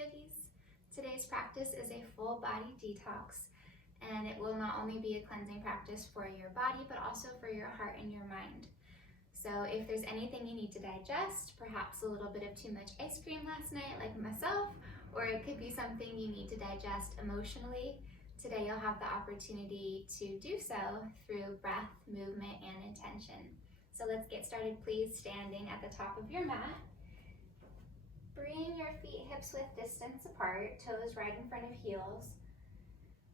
yogis. Today's practice is a full body detox, and it will not only be a cleansing practice for your body, but also for your heart and your mind. So if there's anything you need to digest, perhaps a little bit of too much ice cream last night like myself, or it could be something you need to digest emotionally, today you'll have the opportunity to do so through breath, movement, and intention. So let's get started, please, standing at the top of your mat. Bring your feet hips width distance apart, toes right in front of heels.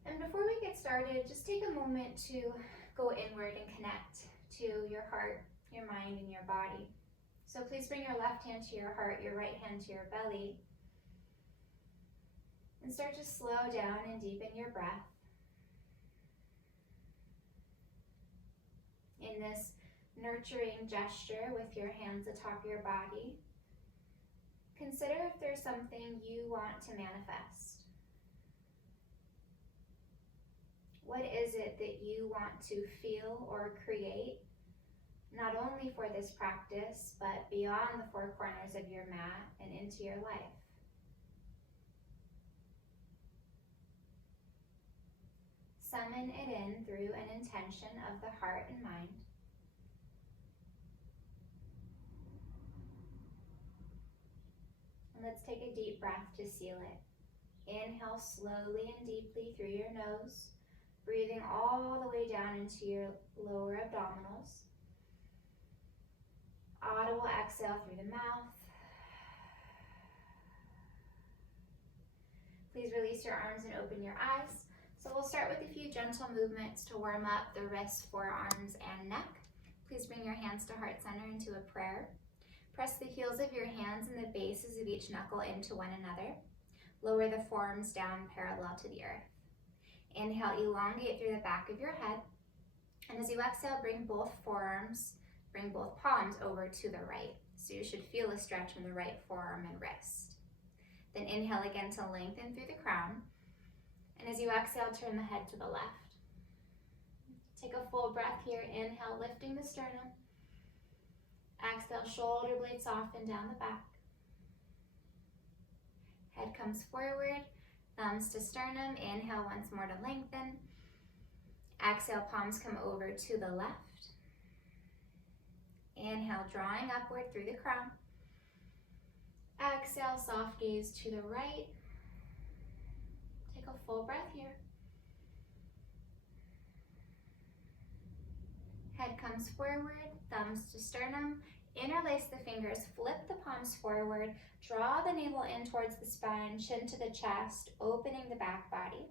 And before we get started, just take a moment to go inward and connect to your heart, your mind, and your body. So please bring your left hand to your heart, your right hand to your belly. And start to slow down and deepen your breath. In this nurturing gesture with your hands atop your body, consider if there's something you want to manifest. What is it that you want to feel or create, not only for this practice, but beyond the four corners of your mat and into your life? Summon it in through an intention of the heart and mind. And let's take a deep breath to seal it. Inhale slowly and deeply through your nose, breathing all the way down into your lower abdominals. Audible exhale through the mouth. Please release your arms and open your eyes. So we'll start with a few gentle movements to warm up the wrists, forearms, and neck. Please bring your hands to heart center into a prayer. Press the heels of your hands and the bases of each knuckle into one another. Lower the forearms down parallel to the earth. Inhale, elongate through the back of your head. And as you exhale, bring both palms over to the right. So you should feel a stretch from the right forearm and wrist. Then inhale again to lengthen through the crown. And as you exhale, turn the head to the left. Take a full breath here. Inhale, lifting the sternum. Exhale, shoulder blades soften down the back. Head comes forward, thumbs to sternum. Inhale once more to lengthen. Exhale, palms come over to the left. Inhale, drawing upward through the crown. Exhale, soft gaze to the right. Take a full breath here. Head comes forward, thumbs to sternum. Interlace the fingers, flip the palms forward, draw the navel in towards the spine, chin to the chest, opening the back body.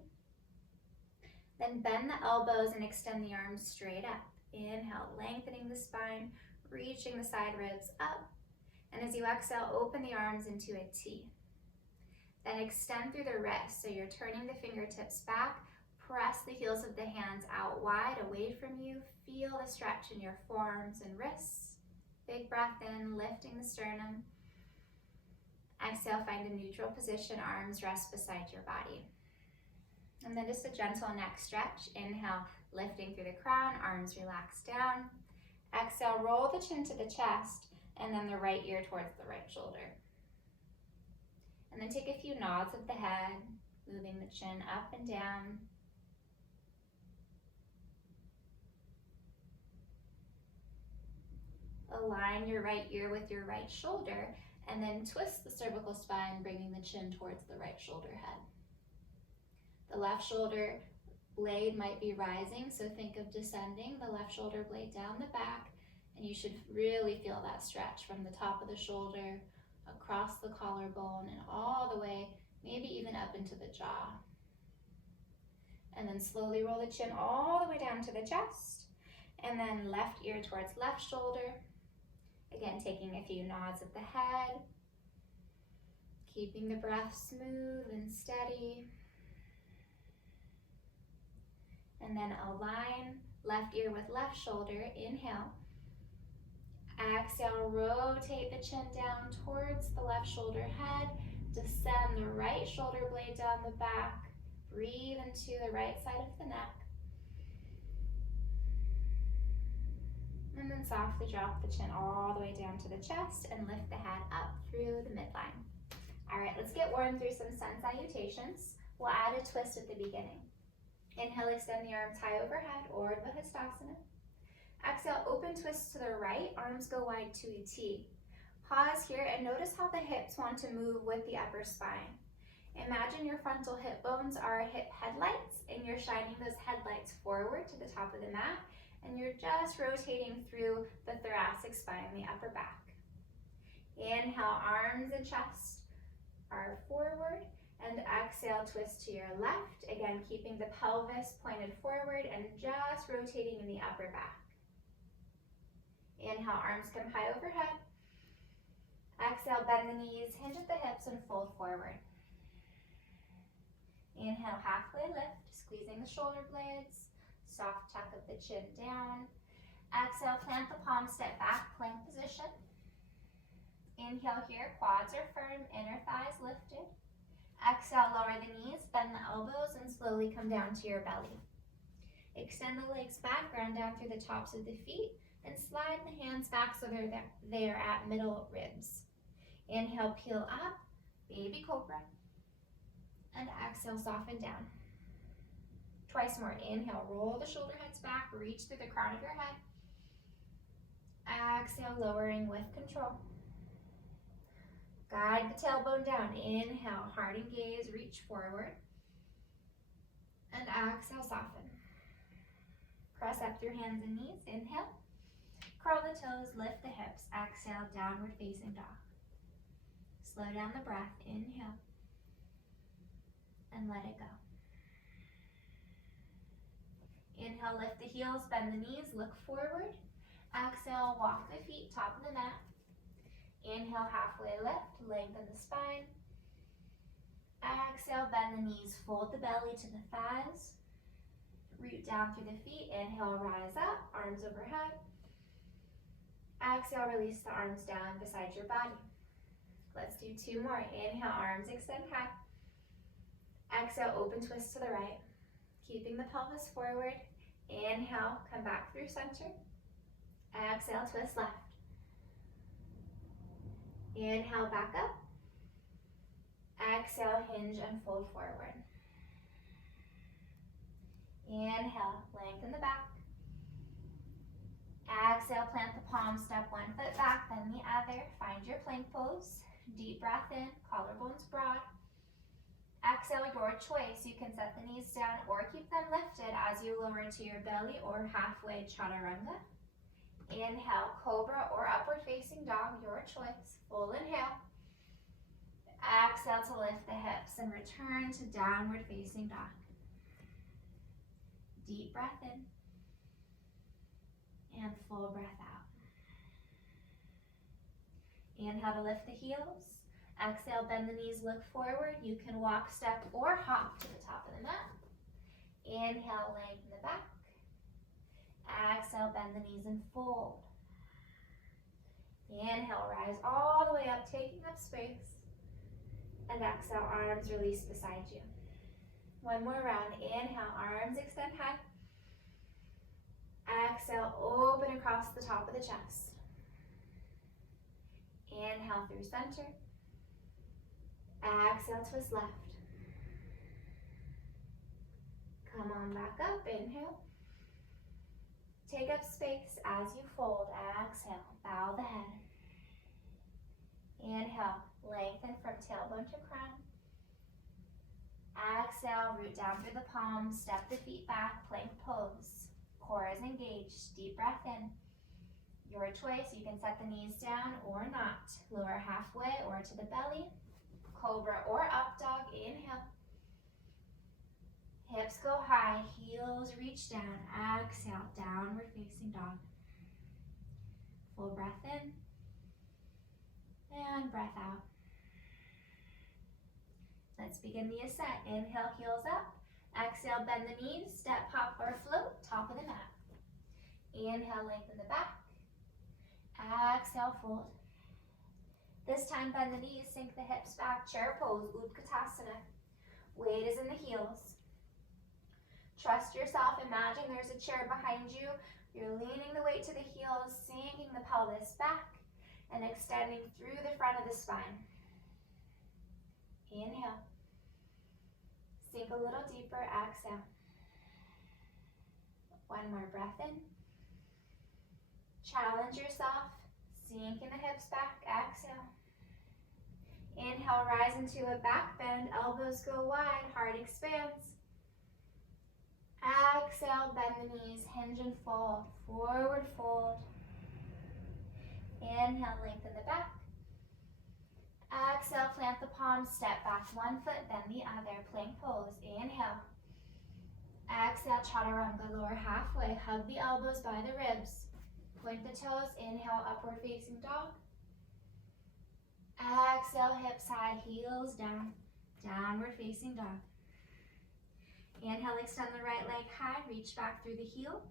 Then bend the elbows and extend the arms straight up. Inhale, lengthening the spine, reaching the side ribs up. And as you exhale, open the arms into a T. Then extend through the wrists, so you're turning the fingertips back. Press the heels of the hands out wide, away from you. Feel the stretch in your forearms and wrists. Big breath in, lifting the sternum. Exhale, find a neutral position, arms rest beside your body. And then just a gentle neck stretch. Inhale, lifting through the crown, arms relax down. Exhale, roll the chin to the chest, and then the right ear towards the right shoulder. And then take a few nods of the head, moving the chin up and down. Align your right ear with your right shoulder, and then twist the cervical spine, bringing the chin towards the right shoulder head. The left shoulder blade might be rising, so think of descending the left shoulder blade down the back, and you should really feel that stretch from the top of the shoulder, across the collarbone, and all the way, maybe even up into the jaw. And then slowly roll the chin all the way down to the chest, and then left ear towards left shoulder. Again, taking a few nods of the head, keeping the breath smooth and steady. And then align left ear with left shoulder. Inhale. Exhale, rotate the chin down towards the left shoulder head. Descend the right shoulder blade down the back. Breathe into the right side of the neck. And then softly drop the chin all the way down to the chest and lift the head up through the midline. All right, let's get warm through some sun salutations. We'll add a twist at the beginning. Inhale, extend the arms high overhead, Urdhva Hastasana. Exhale, open twist to the right, arms go wide to a T. Pause here and notice how the hips want to move with the upper spine. Imagine your frontal hip bones are hip headlights and you're shining those headlights forward to the top of the mat and you're just rotating through the thoracic spine, the upper back. Inhale, arms and chest are forward, and exhale, twist to your left. Again, keeping the pelvis pointed forward and just rotating in the upper back. Inhale, arms come high overhead. Exhale, bend the knees, hinge at the hips and fold forward. Inhale, halfway lift, squeezing the shoulder blades, soft tuck of the chin down. Exhale, plant the palms, step back, plank position. Inhale here, quads are firm, inner thighs lifted. Exhale, lower the knees, bend the elbows, and slowly come down to your belly. Extend the legs back, ground down through the tops of the feet, and slide the hands back so they're at middle ribs. Inhale, peel up, baby cobra. And exhale, soften down. Twice more. Inhale, roll the shoulder heads back, reach through the crown of your head. Exhale, lowering with control. Guide the tailbone down. Inhale, heart and gaze, reach forward. And exhale, soften. Press up through hands and knees. Inhale. Curl the toes, lift the hips. Exhale, downward facing dog. Slow down the breath. Inhale. And let it go. Inhale, lift the heels, bend the knees, look forward. Exhale, walk the feet, top of the mat. Inhale, halfway lift, lengthen the spine. Exhale, bend the knees, fold the belly to the thighs. Root down through the feet. Inhale, rise up, arms overhead. Exhale, release the arms down beside your body. Let's do two more. Inhale, arms extend high. Exhale, open twist to the right. Keeping the pelvis forward. Inhale, come back through center. Exhale, twist left. Inhale, back up. Exhale, hinge and fold forward. Inhale, lengthen the back. Exhale, plant the palms, step one foot back, then the other. Find your plank pose. Deep breath in, collarbones broad. Exhale, your choice. You can set the knees down or keep them lifted as you lower to your belly or halfway chaturanga. Inhale, cobra or upward facing dog, your choice. Full inhale. Exhale to lift the hips and return to downward facing dog. Deep breath in. And full breath out. Inhale to lift the heels. Exhale, bend the knees, look forward. You can walk, step, or hop to the top of the mat. Inhale, lengthen the back. Exhale, bend the knees and fold. Inhale, rise all the way up, taking up space. And exhale, arms release beside you. One more round. Inhale, arms extend high. Exhale, open across the top of the chest. Inhale through center. Exhale, twist left. Come on back up, inhale. Take up space as you fold. Exhale, bow the head. Inhale, lengthen from tailbone to crown. Exhale, root down through the palms, step the feet back, plank pose. Core is engaged, deep breath in. Your choice, you can set the knees down or not. Lower halfway or to the belly. Cobra or up dog, inhale. Hips go high, heels reach down. Exhale, downward facing dog. Full breath in. And breath out. Let's begin the ascent. Inhale, heels up. Exhale, bend the knees, step, hop, or float, top of the mat. Inhale, lengthen the back. Exhale, fold. This time, bend the knees, sink the hips back, chair pose, Utkatasana. Weight is in the heels. Trust yourself. Imagine there's a chair behind you. You're leaning the weight to the heels, sinking the pelvis back, and extending through the front of the spine. Inhale. Sink a little deeper, exhale. One more breath in. Challenge yourself. Sinking the hips back, exhale. Inhale, rise into a back bend. Elbows go wide, heart expands. Exhale, bend the knees, hinge and fold. Forward fold. Inhale, lengthen the back. Exhale, plant the palms, step back one foot, then the other. Plank pose. Inhale. Exhale, chaturanga, lower halfway. Hug the elbows by the ribs. Point the toes. Inhale, upward facing dog. Exhale, hips high, heels down. Downward facing dog. Inhale, extend the right leg high, reach back through the heel.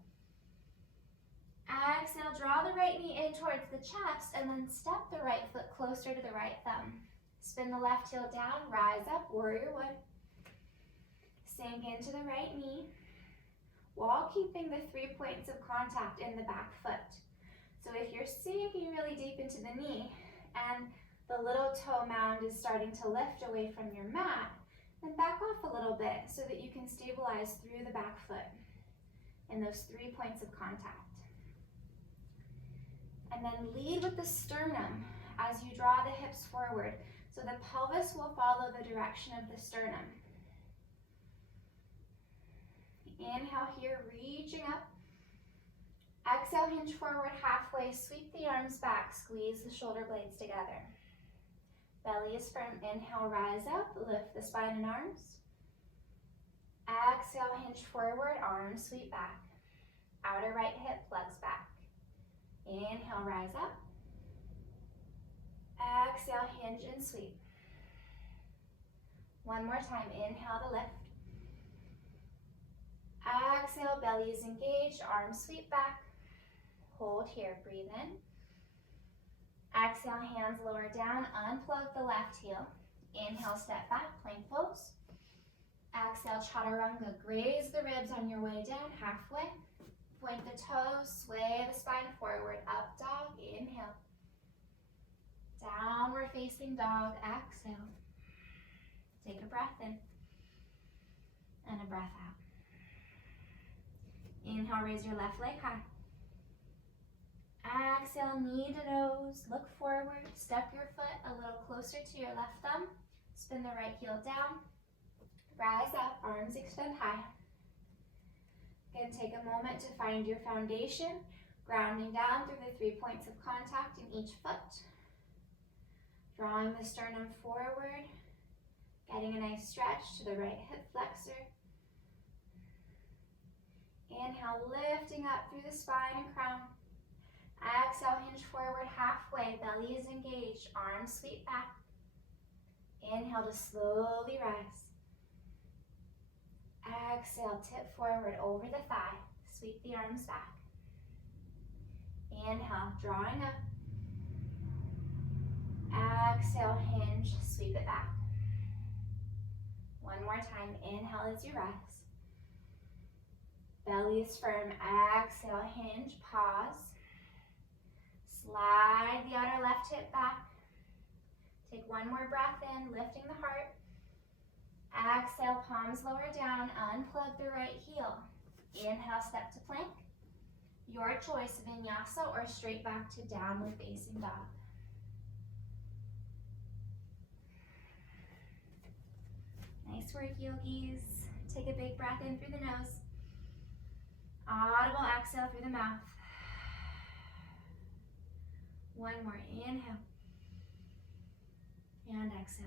Exhale, draw the right knee in towards the chest and then step the right foot closer to the right thumb. Spin the left heel down, rise up, warrior one. Sink into the right knee while keeping the 3 points of contact in the back foot. So if you're sinking really deep into the knee and the little toe mound is starting to lift away from your mat, then back off a little bit so that you can stabilize through the back foot in those 3 points of contact. And then lead with the sternum as you draw the hips forward. So the pelvis will follow the direction of the sternum. Inhale here, reaching up. Exhale, hinge forward halfway, sweep the arms back, squeeze the shoulder blades together. Belly is firm. Inhale, rise up, lift the spine and arms. Exhale, hinge forward, arms sweep back. Outer right hip plugs back. Inhale, rise up. Exhale, hinge and sweep. One more time, inhale to lift. Exhale, belly is engaged, arms sweep back. Hold here, breathe in. Exhale, hands lower down, unplug the left heel. Inhale, step back, plank pose. Exhale, chaturanga, graze the ribs on your way down, halfway. Point the toes, sway the spine forward, up dog, inhale. Downward facing dog, exhale. Take a breath in and a breath out. Inhale, raise your left leg high. Exhale, knee to nose, look forward, step your foot a little closer to your left thumb, spin the right heel down, rise up, arms extend high. Again, take a moment to find your foundation, grounding down through the 3 points of contact in each foot. Drawing the sternum forward, getting a nice stretch to the right hip flexor. Inhale, lifting up through the spine and crown. Exhale, hinge forward halfway, belly is engaged, arms sweep back. Inhale to slowly rise. Exhale, tip forward over the thigh, sweep the arms back. Inhale, drawing up. Exhale, hinge, sweep it back. One more time, inhale as you rise. Belly is firm, exhale, hinge, pause. Slide the outer left hip back. Take one more breath in, lifting the heart. Exhale, palms lower down, unplug the right heel. Inhale, step to plank. Your choice, vinyasa or straight back to downward facing dog. Nice work, yogis. Take a big breath in through the nose. Audible exhale through the mouth. One more, inhale. And exhale.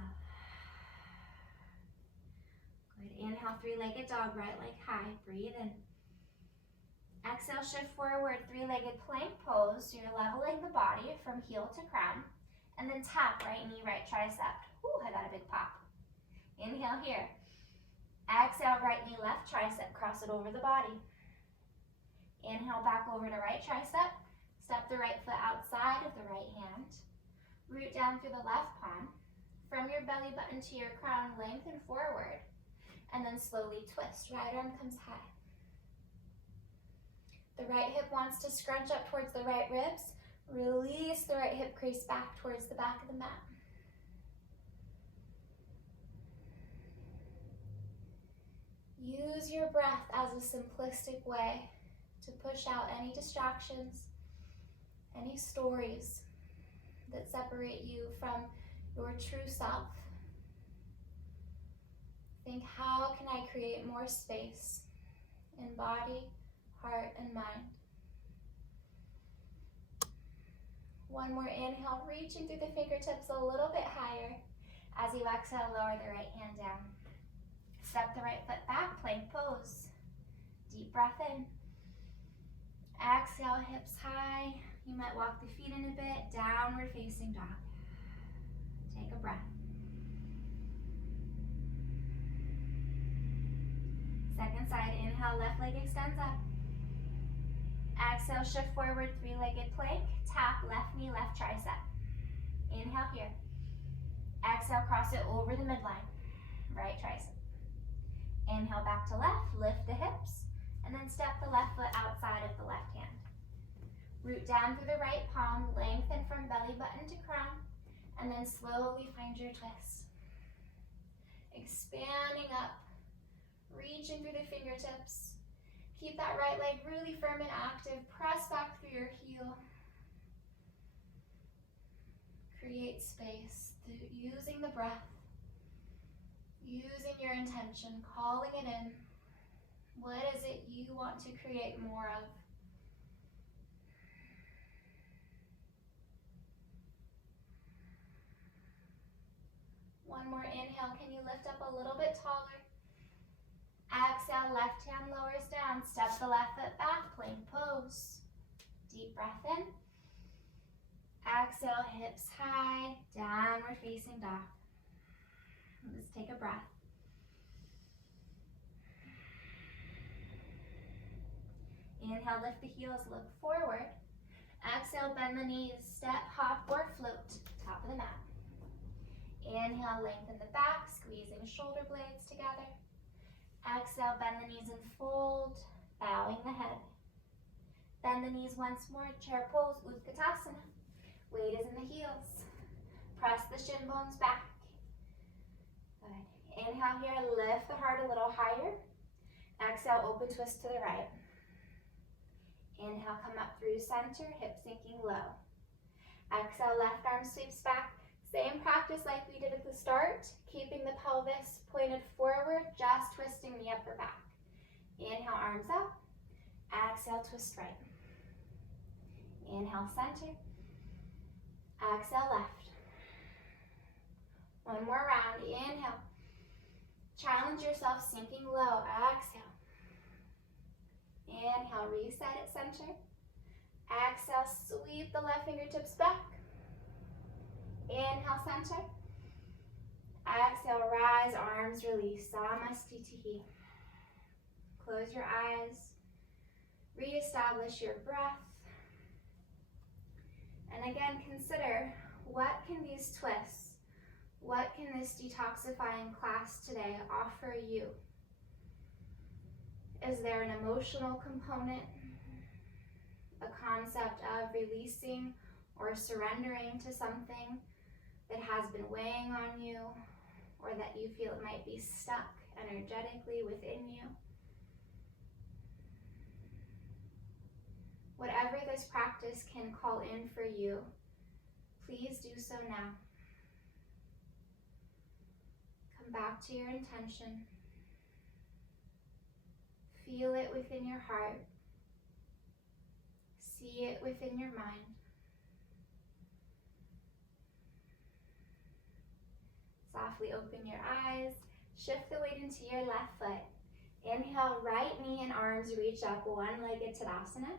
Good, inhale, three-legged dog, right leg high, breathe in. Exhale, shift forward, three-legged plank pose, so you're leveling the body from heel to crown, and then tap right knee, right tricep. Ooh, I got a big pop. Inhale here. Exhale, right knee, left tricep, cross it over the body. Inhale, back over to right tricep. Step the right foot outside of the right hand. Root down through the left palm. From your belly button to your crown, lengthen forward. And then slowly twist. Right arm comes high. The right hip wants to scrunch up towards the right ribs. Release the right hip crease back towards the back of the mat. Use your breath as a simplistic way to push out any distractions, any stories that separate you from your true self. Think, how can I create more space in body, heart, and mind? One more inhale, reaching through the fingertips a little bit higher. As you exhale, lower the right hand down. Step the right foot back, plank pose. Deep breath in. Exhale, hips high. You might walk the feet in a bit, downward facing dog. Take a breath. Second side, inhale, left leg extends up. Exhale, shift forward, three-legged plank. Tap left knee, left tricep. Inhale here. Exhale, cross it over the midline. Right tricep. Inhale back to left, lift the hips, and then step the left foot outside of the left hand. Root down through the right palm, lengthen from belly button to crown, and then slowly find your twist. Expanding up, reaching through the fingertips. Keep that right leg really firm and active. Press back through your heel. Create space through using the breath, using your intention, calling it in. What is it you want to create more of? One more inhale. Can you lift up a little bit taller? Exhale, left hand lowers down. Step the left foot back, plank pose. Deep breath in. Exhale, hips high, downward facing dog. Let's take a breath. Inhale, lift the heels, look forward. Exhale, bend the knees, step, hop, or float, top of the mat. Inhale, lengthen the back, squeezing shoulder blades together. Exhale, bend the knees and fold, bowing the head. Bend the knees once more, chair pose, Utkatasana. Weight is in the heels. Press the shin bones back. Good. Inhale here, lift the heart a little higher. Exhale, open twist to the right. Inhale, come up through center, hip sinking low. Exhale, left arm sweeps back. Same practice like we did at the start, keeping the pelvis pointed forward, just twisting the upper back. Inhale, arms up. Exhale, twist right. Inhale, center. Exhale, left. One more round. Inhale. Challenge yourself, sinking low. Exhale. Inhale, reset at center. Exhale, sweep the left fingertips back. Inhale, center. Exhale, rise, arms release. Samastitihi. Close your eyes. Reestablish your breath. And again, consider, what can these twists, what can this detoxifying class today offer you? Is there an emotional component, a concept of releasing or surrendering to something that has been weighing on you, or that you feel it might be stuck energetically within you? Whatever this practice can call in for you, please do so now. Come back to your intention. Feel it within your heart. See it within your mind. Softly open your eyes. Shift the weight into your left foot. Inhale, right knee and arms reach up, one-legged Tadasana.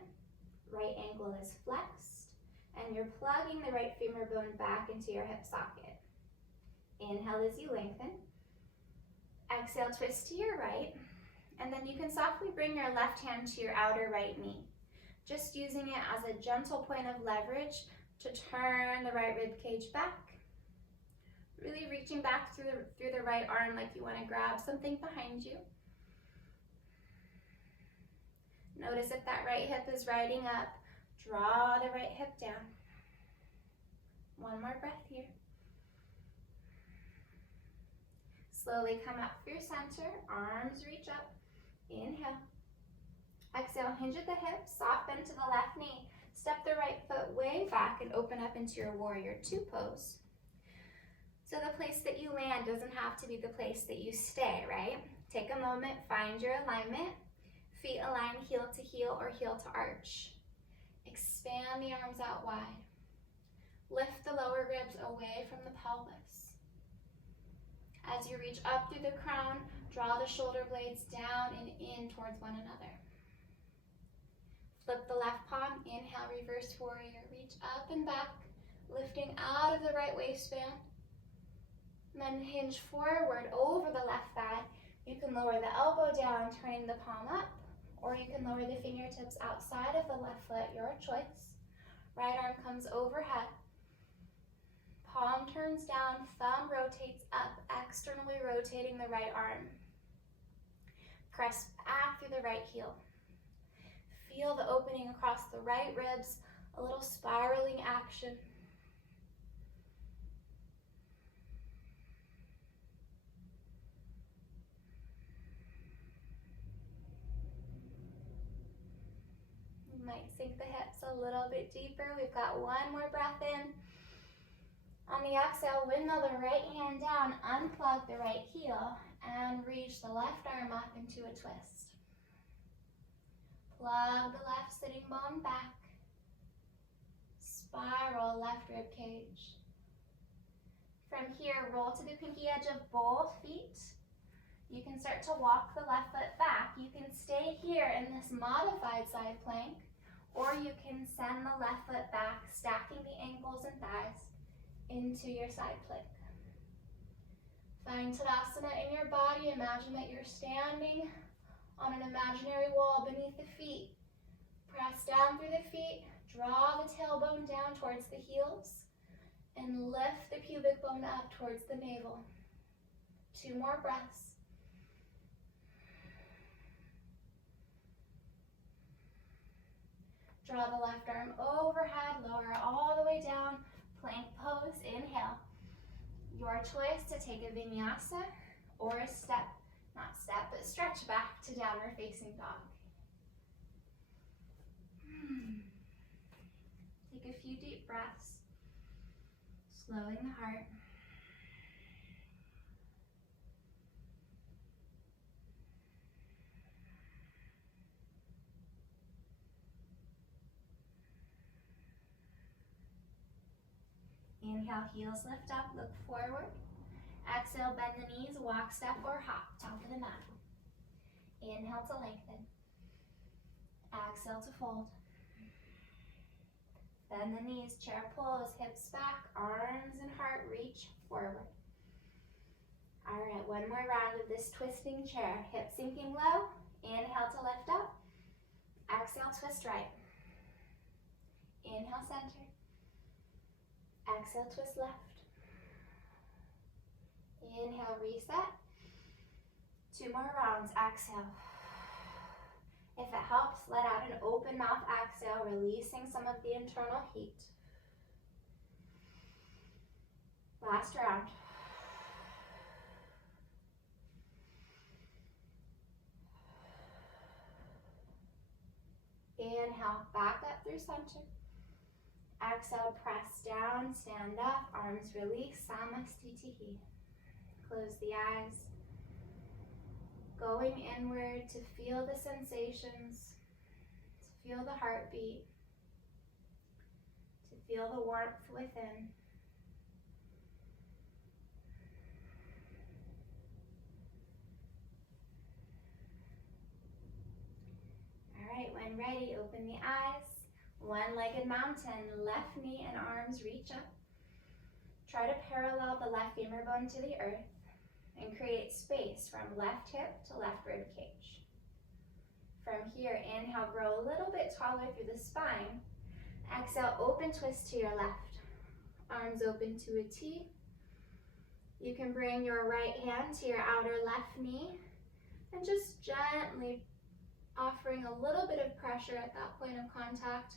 Right ankle is flexed, and you're plugging the right femur bone back into your hip socket. Inhale as you lengthen. Exhale, twist to your right, and then you can softly bring your left hand to your outer right knee, just using it as a gentle point of leverage to turn the right rib cage back. Really reaching back through the right arm like you want to grab something behind you. Notice if that right hip is riding up. Draw the right hip down. One more breath here. Slowly come up through center, arms reach up. Inhale. Exhale, hinge at the hips, soft bend to the left knee. Step the right foot way back and open up into your warrior two pose. So the place that you land doesn't have to be the place that you stay, right? Take a moment, find your alignment. Feet align heel to heel or heel to arch. Expand the arms out wide. Lift the lower ribs away from the pelvis. As you reach up through the crown, draw the shoulder blades down and in towards one another. Flip the left palm, inhale, reverse warrior. Reach up and back, lifting out of the right waistband. And then hinge forward over the left thigh. You can lower the elbow down, turning the palm up, or you can lower the fingertips outside of the left foot, your choice. Right arm comes overhead. Palm turns down, thumb rotates up, externally rotating the right arm. Press back through the right heel. Feel the opening across the right ribs, a little spiraling action. You might sink the hips a little bit deeper. We've got one more breath in. On the exhale, windmill the right hand down, unplug the right heel, and reach the left arm up into a twist. Plug the left sitting bone back. Spiral left rib cage. From here, roll to the pinky edge of both feet. You can start to walk the left foot back. You can stay here in this modified side plank, or you can send the left foot back, stacking the ankles and thighs into your side plank. Find Tadasana in your body. Imagine that you're standing on an imaginary wall beneath the feet. Press down through the feet, draw the tailbone down towards the heels, and lift the pubic bone up towards the navel. 2 more breaths. Draw the left arm overhead, lower all the way down, plank pose, inhale. Your choice to take a vinyasa or a step, not step, but stretch back to downward facing dog. Take a few deep breaths, slowing the heart. Inhale, heels lift up, look forward. Exhale, bend the knees, walk, step, or hop, top of the mat. Inhale to lengthen. Exhale to fold. Bend the knees, chair pose, hips back, arms and heart reach forward. All right, one more round of this twisting chair. Hips sinking low. Inhale to lift up. Exhale, twist right. Inhale, center. Exhale, twist left. Inhale, reset. 2 more rounds, exhale. If it helps, let out an open mouth exhale, releasing some of the internal heat. Last round. Inhale, back up through center. Exhale, press down, stand up, arms release, Samastitihi. Close the eyes. Going inward to feel the sensations, to feel the heartbeat, to feel the warmth within. All right, when ready, open the eyes. One-legged mountain, left knee and arms reach up. Try to parallel the left femur bone to the earth and create space from left hip to left rib cage. From here, inhale, grow a little bit taller through the spine. Exhale, open twist to your left. Arms open to a T. You can bring your right hand to your outer left knee and just gently offering a little bit of pressure at that point of contact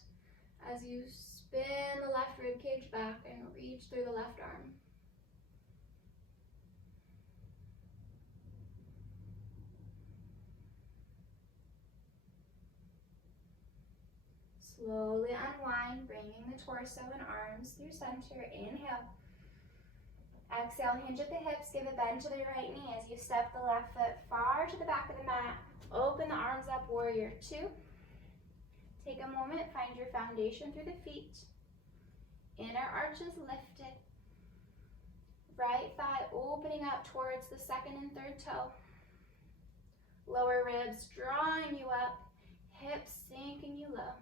as you spin the left rib cage back and reach through the left arm. Slowly unwind, bringing the torso and arms through center. Inhale. Exhale, hinge at the hips, give a bend to the right knee as you step the left foot far to the back of the mat. Open the arms up, warrior two. Take a moment, find your foundation through the feet. Inner arches lifted. Right thigh opening up towards the second and third toe. Lower ribs drawing you up, hips sinking you low.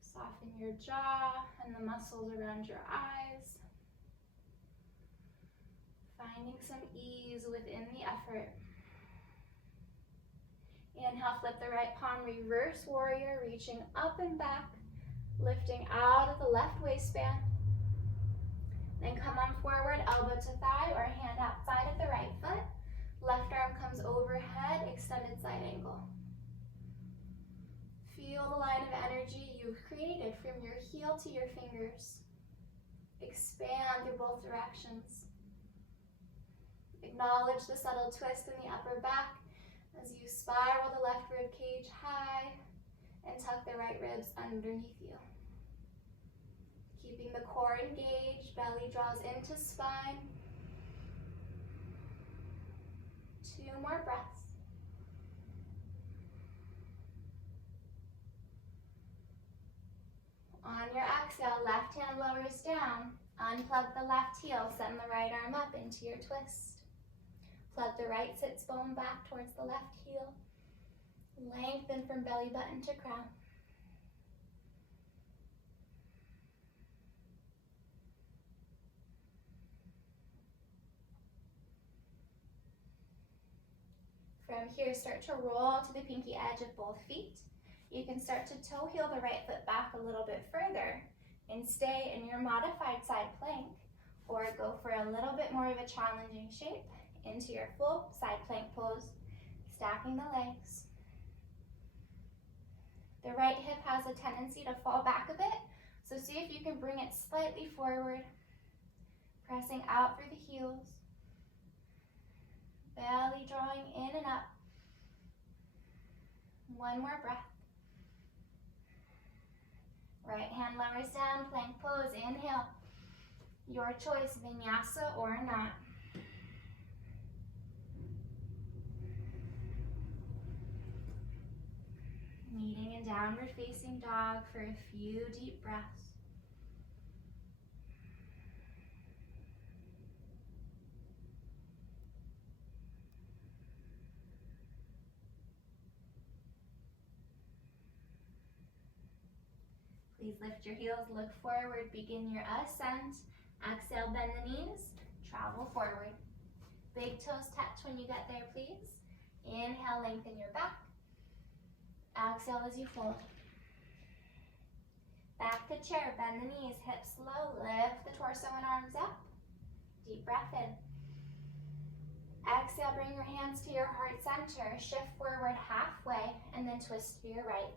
Soften your jaw and the muscles around your eyes. Finding some ease within the effort. Inhale, flip the right palm, reverse warrior, reaching up and back, lifting out of the left waistband. Then come on forward, elbow to thigh or hand outside of the right foot. Left arm comes overhead, extended side angle. Feel the line of energy you've created from your heel to your fingers. Expand through both directions. Acknowledge the subtle twist in the upper back as you spiral the left rib cage high and tuck the right ribs underneath you. Keeping the core engaged, belly draws into spine. 2 more breaths. On your exhale, left hand lowers down. Unplug the left heel, send the right arm up into your twist. Plug the right sits bone back towards the left heel. Lengthen from belly button to crown. From here, start to roll to the pinky edge of both feet. You can start to toe heel the right foot back a little bit further and stay in your modified side plank, or go for a little bit more of a challenging shape into your full side plank pose, stacking the legs. The right hip has a tendency to fall back a bit, so see if you can bring it slightly forward, pressing out through the heels. Belly drawing in and up. 1 more breath. Right hand lowers down, plank pose, inhale. Your choice, vinyasa or not. Meeting in downward facing dog for a few deep breaths. Please lift your heels, look forward, begin your ascent. Exhale, bend the knees, travel forward. Big toes touch when you get there, please. Inhale, lengthen your back. Exhale as you fold. Back to chair, bend the knees, hips low, lift the torso and arms up. Deep breath in. Exhale, bring your hands to your heart center, shift forward halfway, and then twist to your right.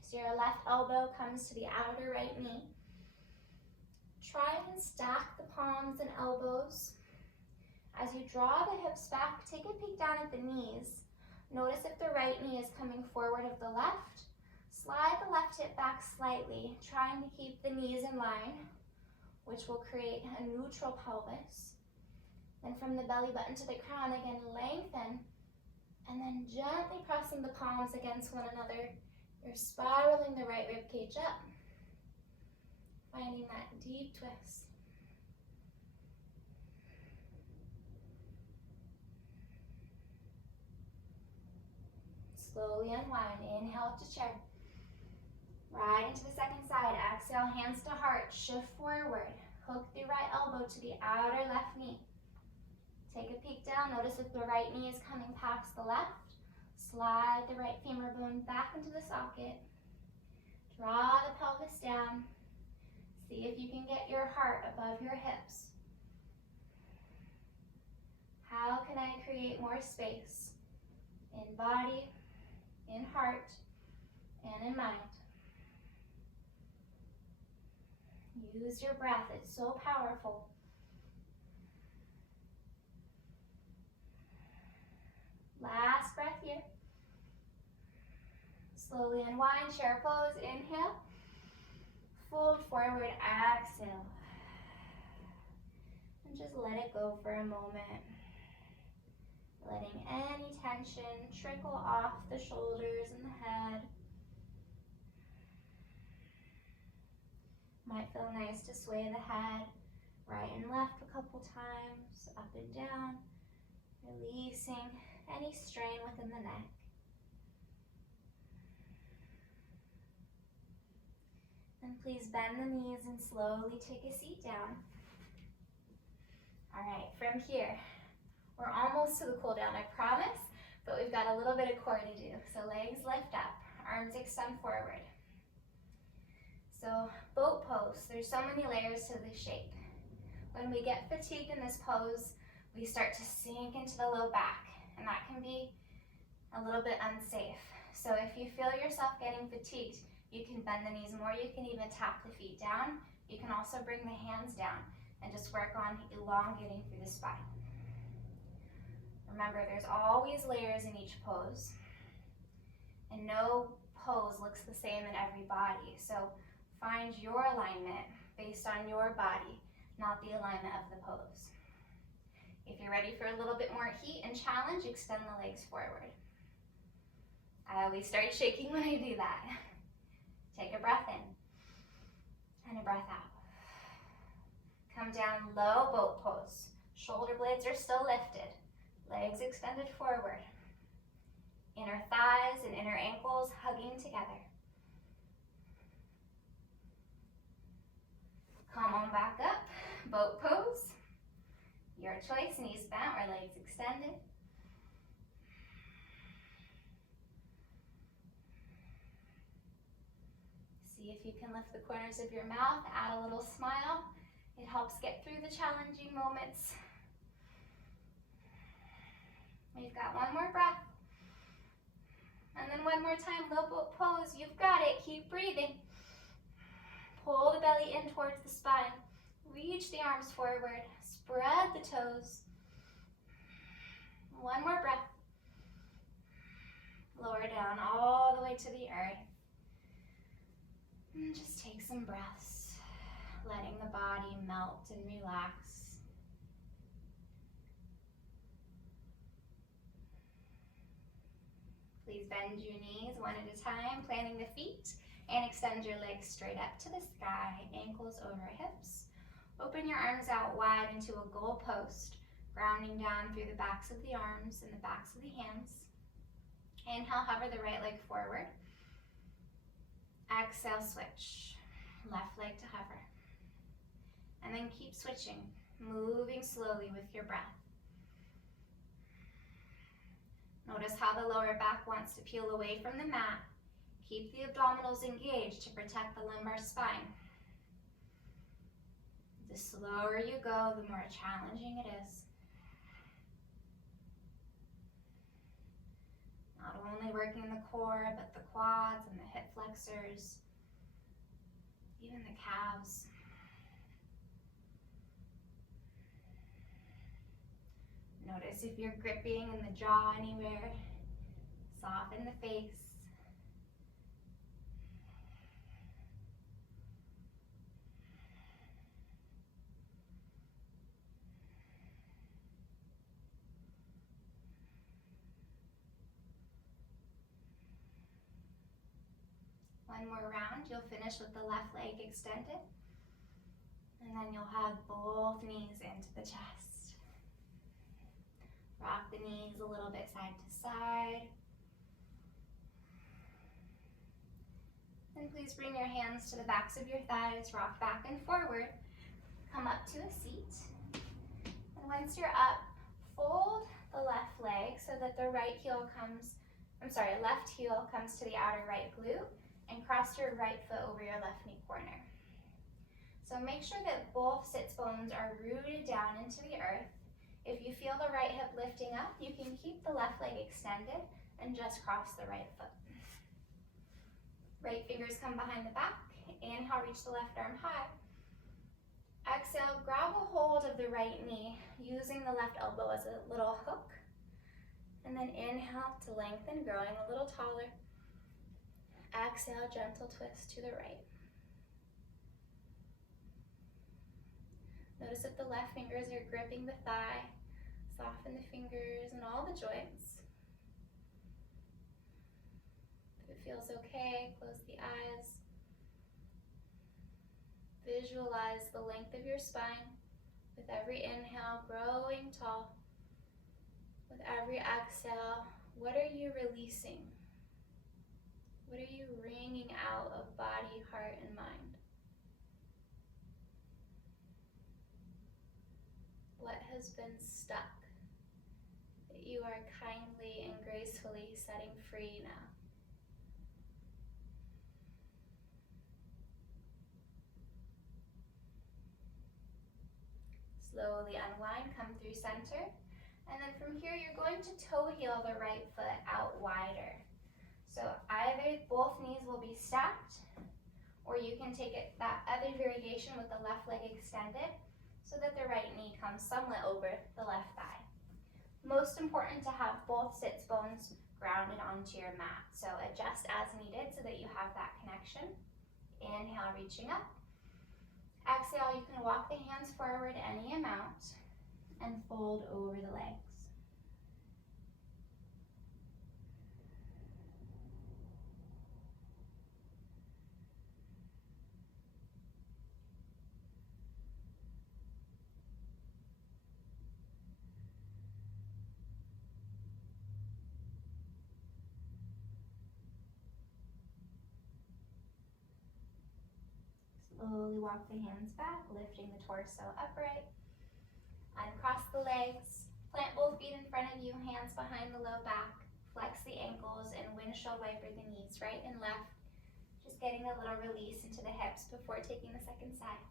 So your left elbow comes to the outer right knee. Try and stack the palms and elbows. As you draw the hips back, take a peek down at the knees. Notice if the right knee is coming forward of the left. Slide the left hip back slightly, trying to keep the knees in line, which will create a neutral pelvis. And from the belly button to the crown, again, lengthen, and then gently pressing the palms against one another. You're spiraling the right rib cage up, finding that deep twist. Slowly unwind, inhale to chair. Right into the second side, exhale, hands to heart, shift forward. Hook the right elbow to the outer left knee. Take a peek down, notice if the right knee is coming past the left. Slide the right femur bone back into the socket. Draw the pelvis down. See if you can get your heart above your hips. How can I create more space in body, in heart, and in mind? Use your breath, it's so powerful. Last breath here. Slowly unwind, chair pose, inhale. Fold forward, exhale. And just let it go for a moment. Letting any tension trickle off the shoulders and the head. Might feel nice to sway the head right and left a couple times, up and down, releasing any strain within the neck. And please bend the knees and slowly take a seat down. All right, from here, we're almost to the cool down, I promise, but we've got a little bit of core to do. So legs lift up, arms extend forward. So boat pose, there's so many layers to this shape. When we get fatigued in this pose, we start to sink into the low back, and that can be a little bit unsafe. So if you feel yourself getting fatigued, you can bend the knees more, you can even tap the feet down. You can also bring the hands down and just work on elongating through the spine. Remember, there's always layers in each pose, and no pose looks the same in every body. So find your alignment based on your body, not the alignment of the pose. If you're ready for a little bit more heat and challenge, extend the legs forward. I always start shaking when I do that. Take a breath in and a breath out. Come down, low boat pose. Shoulder blades are still lifted. Legs extended forward. Inner thighs and inner ankles hugging together. Come on back up, boat pose. Your choice, knees bent or legs extended. See if you can lift the corners of your mouth, add a little smile. It helps get through the challenging moments. We've got one more breath. And then one more time, low boat pose. You've got it, keep breathing. Pull the belly in towards the spine. Reach the arms forward, spread the toes. One more breath. Lower down all the way to the earth. And just take some breaths, letting the body melt and relax. Please bend your knees one at a time, planting the feet, and extend your legs straight up to the sky, ankles over hips. Open your arms out wide into a goal post, grounding down through the backs of the arms and the backs of the hands. Inhale, hover the right leg forward. Exhale, switch. Left leg to hover. And then keep switching, moving slowly with your breath. Notice how the lower back wants to peel away from the mat. Keep the abdominals engaged to protect the lumbar spine. The slower you go, the more challenging it is. Not only working the core, but the quads and the hip flexors, even the calves. Notice if you're gripping in the jaw anywhere. Soften the face. One more round, you'll finish with the left leg extended. And then you'll have both knees into the chest. Rock the knees a little bit side to side. And please bring your hands to the backs of your thighs, rock back and forward. Come up to a seat. And once you're up, fold the left leg so that the left heel comes to the outer right glute, and cross your right foot over your left knee corner. So make sure that both sits bones are rooted down into the earth. If you feel the right hip lifting up, you can keep the left leg extended and just cross the right foot. Right fingers come behind the back. Inhale, reach the left arm high. Exhale, grab a hold of the right knee using the left elbow as a little hook. And then inhale to lengthen, growing a little taller. Exhale, gentle twist to the right. Notice if the left fingers are gripping the thigh. Soften the fingers and all the joints. If it feels okay, close the eyes. Visualize the length of your spine. With every inhale, growing tall. With every exhale, what are you releasing? What are you wringing out of body, heart, and mind? What has been stuck that you are kindly and gracefully setting free now? Slowly unwind, come through center. And then from here, you're going to toe heel the right foot out wider. So either both knees will be stacked, or you can take it that other variation with the left leg extended so that the right knee comes somewhat over the left thigh. Most important to have both sits bones grounded onto your mat. So adjust as needed so that you have that connection. Inhale, reaching up. Exhale, you can walk the hands forward any amount and fold over the legs. Slowly walk the hands back, lifting the torso upright. Uncross the legs, plant both feet in front of you, hands behind the low back. Flex the ankles and windshield wiper the knees right and left. Just getting a little release into the hips before taking the second side.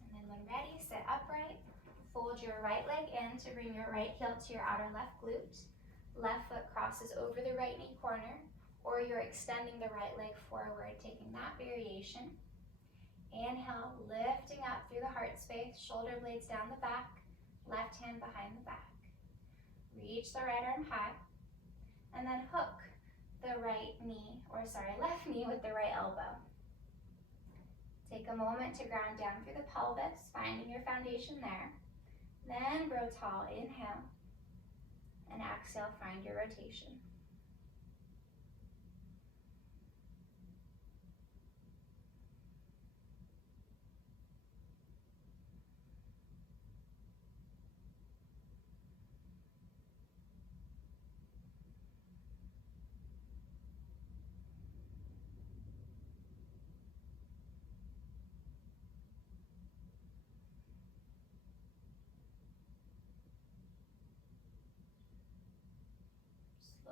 And then when ready, sit upright. Fold your right leg in to bring your right heel to your outer left glute. Left foot crosses over the right knee corner, or you're extending the right leg forward, taking that variation. Inhale, lifting up through the heart space, shoulder blades down the back, left hand behind the back. Reach the right arm high, and then hook the left knee with the right elbow. Take a moment to ground down through the pelvis, finding your foundation there. Then grow tall, inhale, and exhale, find your rotation.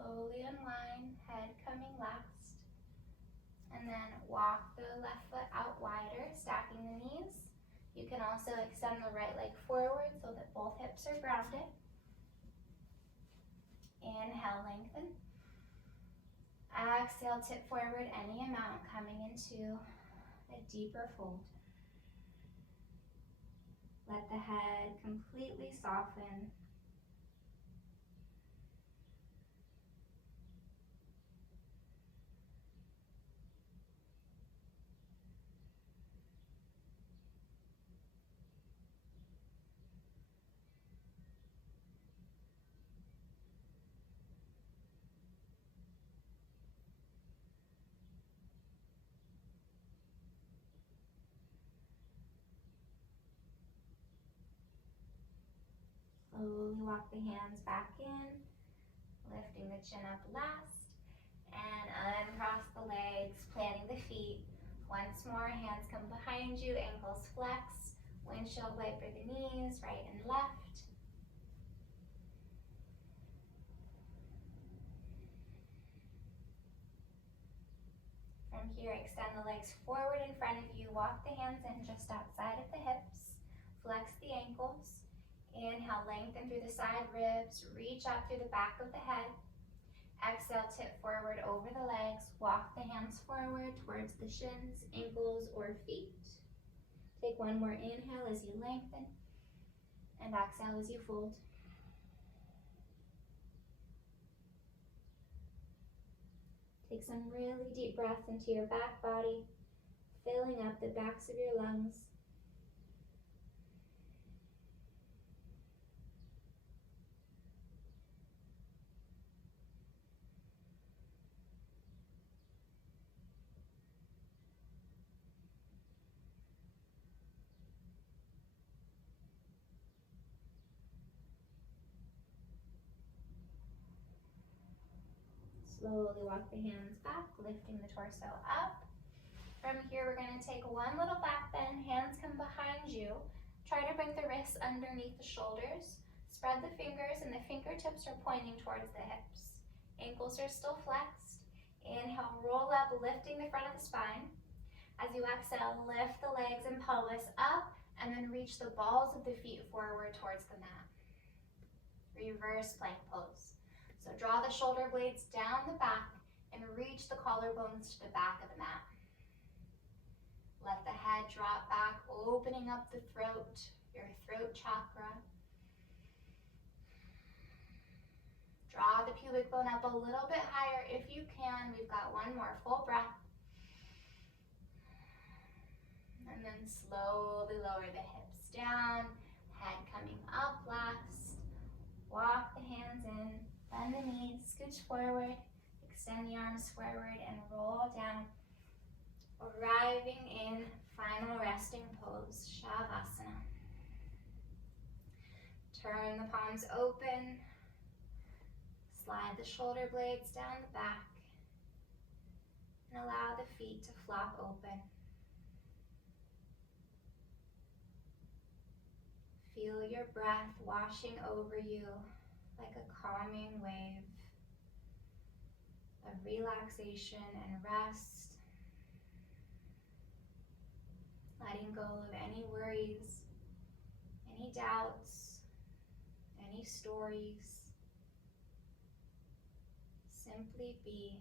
Slowly unwind, head coming last. And then walk the left foot out wider, stacking the knees. You can also extend the right leg forward so that both hips are grounded. Inhale, lengthen. Exhale, tip forward any amount, coming into a deeper fold. Let the head completely soften. Slowly walk the hands back in, lifting the chin up last, and uncross the legs, planting the feet. Once more, hands come behind you, ankles flex, windshield wiper the knees, right and left. From here, extend the legs forward in front of you, walk the hands in just outside of the hips, flex the ankles. Inhale, lengthen through the side ribs, reach up through the back of the head. Exhale, tip forward over the legs, walk the hands forward towards the shins, ankles, or feet. Take one more inhale as you lengthen, and exhale as you fold. Take some really deep breaths into your back body, filling up the backs of your lungs. Slowly walk the hands back, lifting the torso up. From here, we're going to take one little back bend. Hands come behind you. Try to bring the wrists underneath the shoulders. Spread the fingers and the fingertips are pointing towards the hips. Ankles are still flexed. Inhale, roll up, lifting the front of the spine. As you exhale, lift the legs and pelvis up, and then reach the balls of the feet forward towards the mat. Reverse plank pose. So draw the shoulder blades down the back and reach the collarbones to the back of the mat. Let the head drop back, opening up the throat, your throat chakra. Draw the pubic bone up a little bit higher if you can. We've got one more full breath. And then slowly lower the hips down, head coming up last. Walk the hands in, bend the knees, scooch forward, extend the arms forward and roll down. Arriving in final resting pose, Shavasana. Turn the palms open, slide the shoulder blades down the back, and allow the feet to flop open. Feel your breath washing over you like a calming wave of relaxation and rest. Letting go of any worries, any doubts, any stories. Simply be.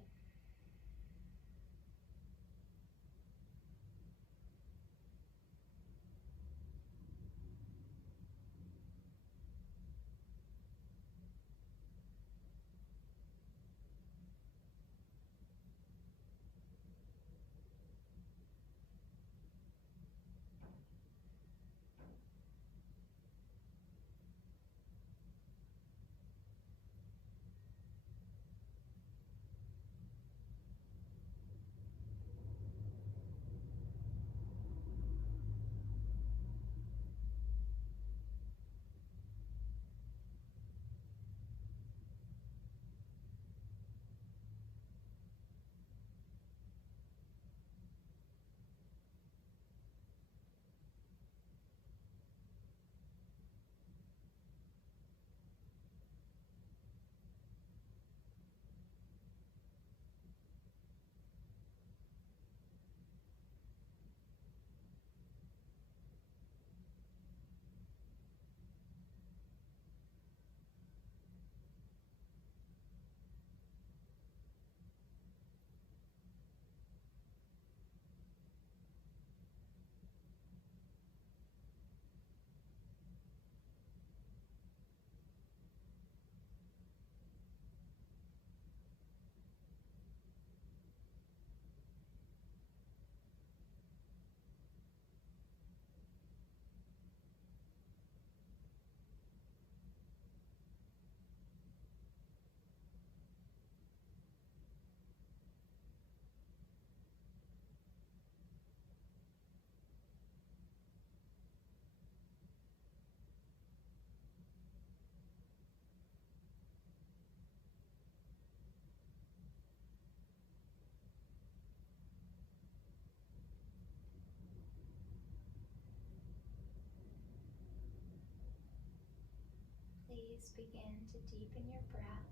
Please begin to deepen your breath,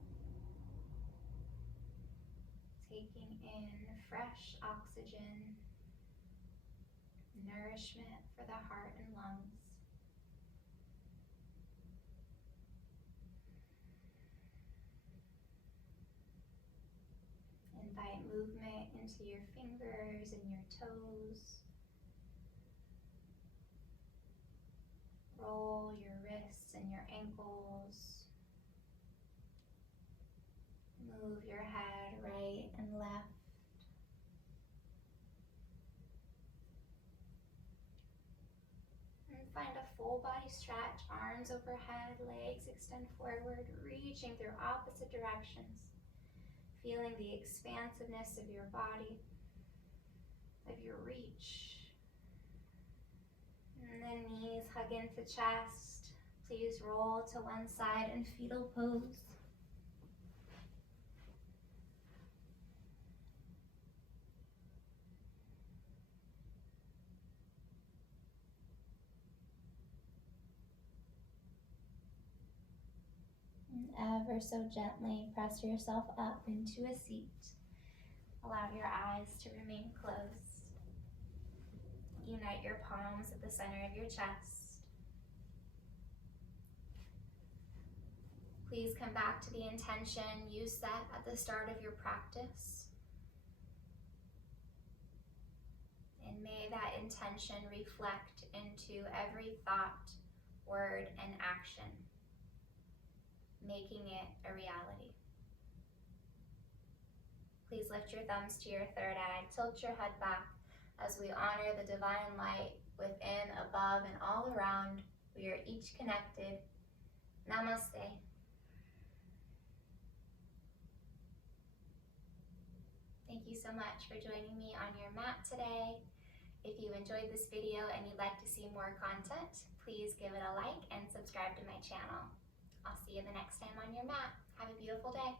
taking in fresh oxygen, nourishment for the heart and lungs. Invite movement into your fingers and your toes. Roll your wrists and your ankles. Move your head right and left. full body stretch, arms overhead, legs extend forward, reaching through opposite directions. Feeling the expansiveness of your body, of your reach. And then knees hug into chest. Please roll to one side in fetal pose. And ever so gently press yourself up into a seat. Allow your eyes to remain closed. Unite your palms at the center of your chest. Please come back to the intention you set at the start of your practice. And may that intention reflect into every thought, word, and action, making it a reality. Please lift your thumbs to your third eye, tilt your head back as we honor the divine light within, above, and all around. We are each connected. Namaste. Thank you so much for joining me on your mat today. If you enjoyed this video and you'd like to see more content, please give it a like and subscribe to my channel. I'll see you the next time on your mat. Have a beautiful day.